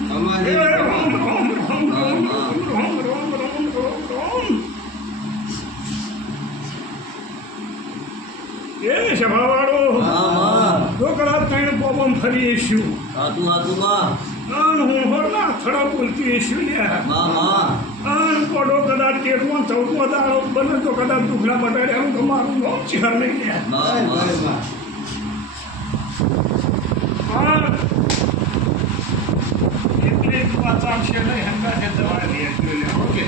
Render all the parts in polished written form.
અમારી એ સભાવાળો તો કદાચ તને પોપમ ફરી છું હાતું હાતું માં હું હોરના થડા બોલતી છું ને કોડો કદાચ કેરમાં ચૌદમો દાડો બને તો કદાચ દુખલા બટાડ્યા તો મારું નામ ચિહર નહીં એટલી જ વાત આવશે નહીં હંગાથે દવા લઈએ ઓકે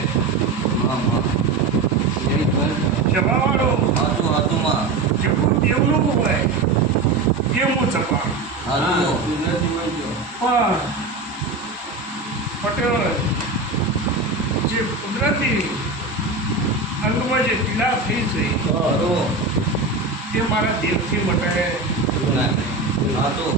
સભાવાળો હાતું હાતું માં જેવું દેવનું હોય એવું ચપા પણ પટેલ જે કુદરતી અંગમાં જે પીડા થઈ છે તે મારા દેવથી મટાડે હાતું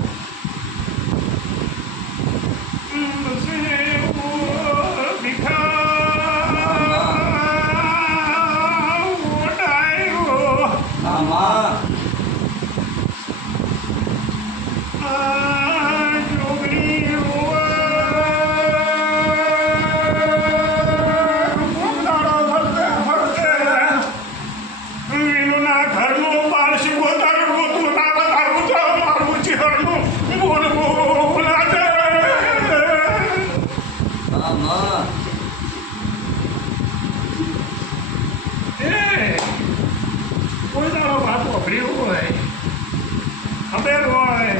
કોઈ દાડો વાત વાપર્યું હોય ખબર હોય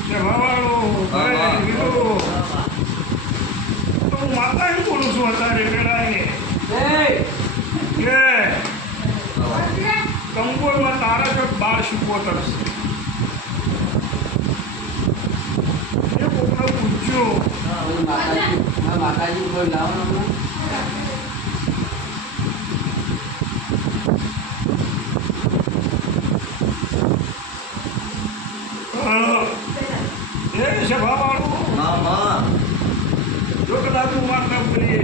સભાવાળો તો હું માતા જ બોલું છું અત્યારે વેળાએ કે કંકોરમાં તારા જો 12 શિકોતર છે એ કોકને પૂછ્યું માતાજી કોઈ લાવો એ સભાવાળું જો કદાચ હું વાત ન બોલીએ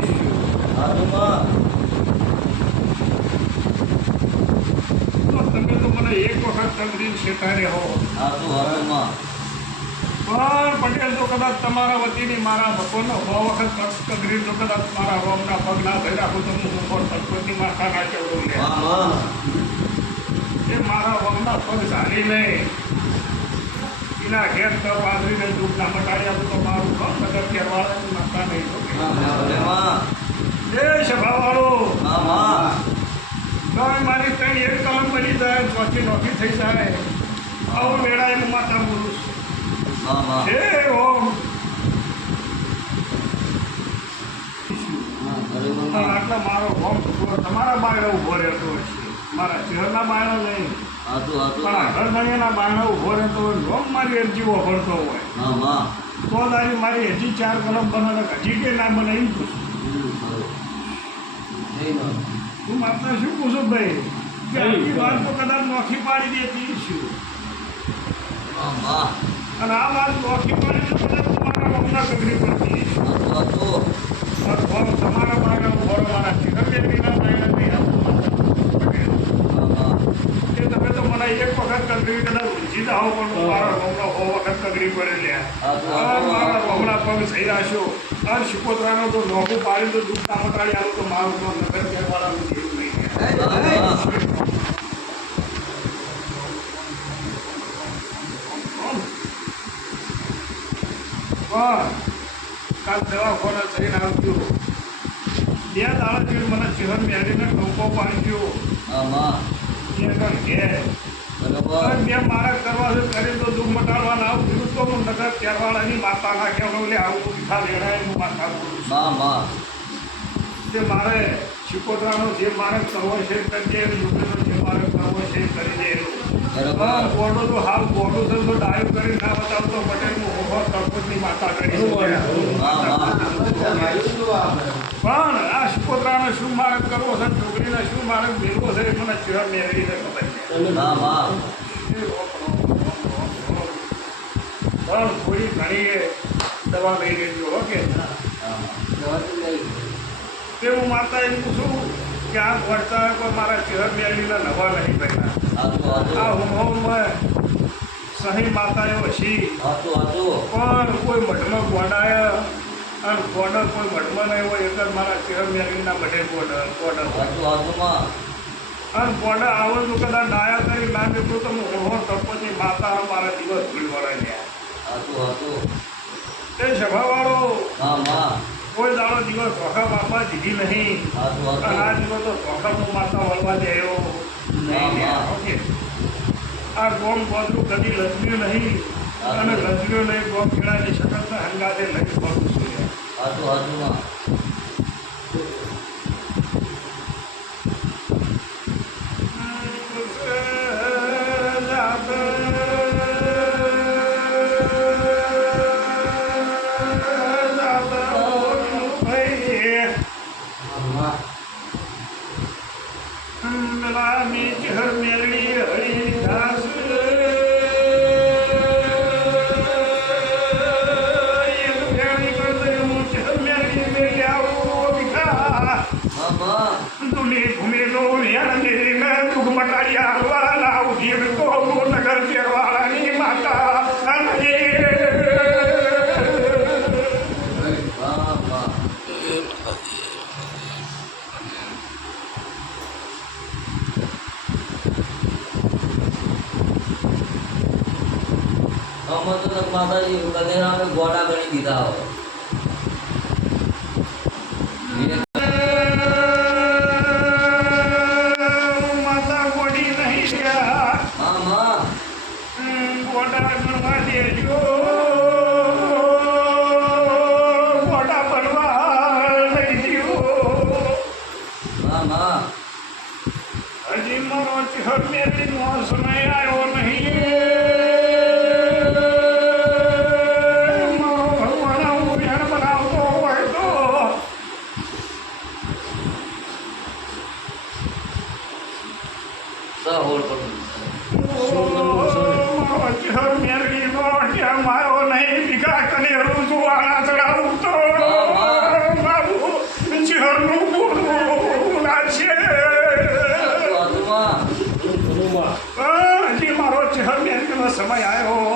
તો તમે તો મને એક વખત તકલીફ શેતારે હો પણ પટેલ તો કદાચ તમારા વતીની મારા ભગવાનનો 100 વખત તકલીફ તો કદાચ મારા રોમના પગ ના થઈ રાખું તો હું ઉપર તત્વની માથા ના ચડું લે એ મારા રોમના પગ ઝાલી લે એના ઘેર તો પાદરીને દુઃખના મટાડ્યા તો મારું કામ નગર કેરવાળાનું નક્કા નહીં એ સભાવાળો તમે મારી ત્યાં એક કલમ બની જાય ચોથી નોખી થઈ જાય આવો વેળાએ હું માતા બોલું છું હે ઓમ આટલા મારો હોમ તમારા બાયણા ઉભો રહેતો હશે મારા ચહેરના બાયણા નહીં પણ આગળ ધણીના બાયણા ઉભો રહેતો હોય રોમ મારી અરજી વફરતો હોય તો તારી મારી હજી 4 કલમ બનાવે હજી કે ના બને એમ પૂછું તું માતા શું પૂછું ભાઈ કે આટલી વાત તો કદાચ નોખી પાડી દેતી છું અને આ વાત નોખી પાડી તો કદાચ તમારા મમના કગરી પડતી તમારા બાયણા ઉભો મારા ચિકનના બાયણા નહીં તમે તો મને એક વખત કગરી કદાચ ઊંચી જાઓ પણ મારા રોમનો 100 વખત કગરી પડે લ્યા મારા રોમના પગ થઈ રાખ્યો અને શિકોતરાનો તો નોખું પાડી તો દુઃખ ના મટાડી આવું તો મારું તો નગર કહેવાળાનું જેવું નહીં કાલ દવાખાને થઈને આવજો 2 દાડા જેવું મને ચહેર મેળીને ટોકો પાડ્યો મેં મારા કરવા કરી તો દુઃખ મટાડવાના આવું તો હું નગર કેરવાળાની માતા નાખ્યા લે આવું મીઠા લેણાય હું માતા બોલું જે મારે શિકોતરાનો જે મારે કરવો છે કરી દે છોકરીનો જે મારે કરવો છે કરી દે ગોડો તો હાલ ગોડું છે તો ડાયું કરી ના બતાવતો પટેલ હું ઓફર તરફની માતા કરી પણ આ શિકોતરાને શું મારે કરવો છે છોકરીને શું મારે મેળવો છે મને ચહેર મેળવીને ખબર પણ થોડી ઘણી દવા લઈ લેજો ઓકે તે હું માતા એમ પૂછું કે આ વળતા કોઈ મારા ચહેર મેળવીને નવા નહીં કર્યા આ હોમમાં સહી માતાઓ હશી હતું હતું પણ કોઈ મઠમાં ગોડાયા અને ગોડર કોઈ મઠમાં નહીં હોય એક જ મારા ચેહર મેળવીના બધે ગોડર હતું હતું માં અને ગોડા આવો તો કદાચ ડાયા કરી ના નીકળું તો હું ઓળો ટપોની માતા મારા દિવસ ભૂલવાળા ગયા હતું હતું તે સભાવાળો હા માં કોઈ દાડો દિવસ ધોકા બાપા દીધી નહીં હતું અને આ હતું દિવસ તો ધોકામાં માતા વળવા દેવો નહીં ને. હા. ઓકે. આ ગોમ ગોદરું કદી લજ્યું નહીં અને લજ્યું નહીં ગોમ ખેડાની શકતના હંગાતે લઈ પડું છું હતું હતું માં માં માં નગર કેરવાળાની માતા માં માં અમે તો માતાજી કદેરાને ગોડા ગણી દીધા હોય માતા ગોડી નહીં ગયા માં માં ગોડા ગણવા દેજો ગોડા બનવા લઈ ગયો માં માં હજી મારો ચહેર મેળવીનો સમય આવ્યો નહીં મારો ભગવાન આવું વેણ બનાવતો હોય તો સહોળ કરું મારો ચહેર મેળવીનો ત્યાં મારો નહીં બીજા કનેરું જોવાના ચડાવું તો મારું ચહેરનું બોલવું લાગશે હતું માં હજી મારો ચહેર મેળવીનો સમય આવ્યો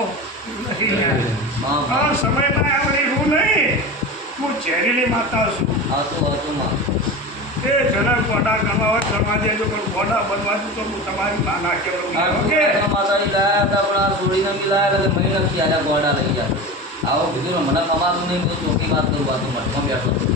નહીં માં આ માં સમયમાં આવડી હું નહીં હું ઝેરીલી માતા છું હતું માં એ જણા ગોડા કરવા હોય કરવા દેજો પણ ગોડા બનવા તો હું તમારી નાના કેવડું ઓકે માતાજી લાયા હતા પણ આ સોડીને બી લાયા એટલે મહિને નથી આયા ગોડા લઈ ગયા આવો કીધું ને મને કમાતું નહીં બધું ચોખ્ખી વાત કરું આ તો મઠમાં બેઠો છું